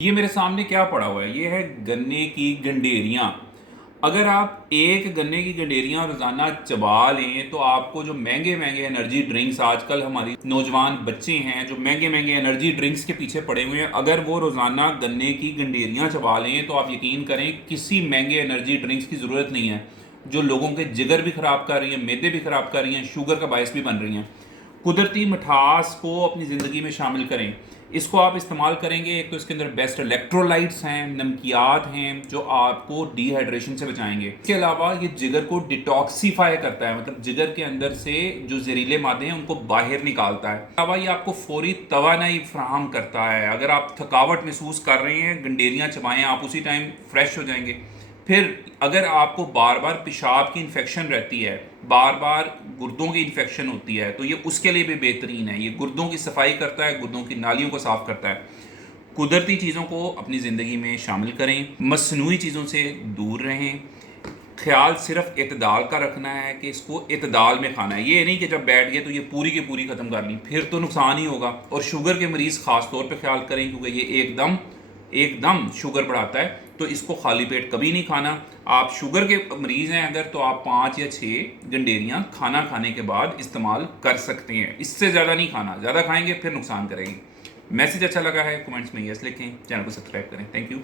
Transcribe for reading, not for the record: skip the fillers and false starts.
ये मेरे सामने क्या पड़ा हुआ है, ये है गन्ने की गंडेरियाँ। अगर आप एक गन्ने की गंडेरियाँ रोज़ाना चबा लें तो आपको जो महंगे-महंगे एनर्जी ड्रिंक्स आजकल हमारी नौजवान बच्चे हैं जो महंगे-महंगे एनर्जी ड्रिंक्स के पीछे पड़े हुए हैं, अगर वो रोज़ाना गन्ने की गंडेरियाँ चबा लें तो आप यकीन करें किसी महंगे एनर्जी ड्रिंक्स की ज़रूरत नहीं है, जो लोगों के जिगर भी ख़राब कर रही हैं, मैदे भी ख़राब कर रही हैं, शुगर का बायस भी बन रही हैं। कुदरती मिठास को अपनी ज़िंदगी में शामिल करें। इसको आप इस्तेमाल करेंगे, एक तो इसके अंदर बेस्ट इलेक्ट्रोलाइट्स हैं, नमकियात हैं जो आपको डिहाइड्रेशन से बचाएंगे। इसके अलावा ये जिगर को डिटॉक्सीफाई करता है, मतलब जिगर के अंदर से जो जहरीले मादे हैं उनको बाहर निकालता है। अलावा ये आपको फौरी तवानाई फ्राहम करता है। अगर आप थकावट महसूस कर रहे हैं, गंडेरियाँ चबाएं, आप उसी टाइम फ्रेश हो जाएंगे। फिर अगर आपको बार बार पेशाब की इन्फेक्शन रहती है, बार बार गुर्दों की इन्फेक्शन होती है, तो ये उसके लिए भी बेहतरीन है। ये गुर्दों की सफाई करता है, गुर्दों की नालियों को साफ करता है। कुदरती चीज़ों को अपनी ज़िंदगी में शामिल करें, मसनूई चीज़ों से दूर रहें। ख्याल सिर्फ इतदाल का रखना है कि इसको इतदाल में खाना है, ये नहीं कि जब बैठ गए तो ये पूरी की पूरी ख़त्म कर ली, फिर तो नुकसान ही होगा। और शुगर के मरीज़ ख़ास तौर पे ख्याल करें क्योंकि ये एकदम एकदम शुगर बढ़ाता है, तो इसको खाली पेट कभी नहीं खाना। आप शुगर के मरीज़ हैं अगर, तो आप 5 या 6 गंडेरियाँ खाना खाने के बाद इस्तेमाल कर सकते हैं, इससे ज़्यादा नहीं खाना। ज़्यादा खाएंगे फिर नुकसान करेगी। मैसेज अच्छा लगा है कमेंट्स में यस लिखें, चैनल को सब्सक्राइब करें। Thank you.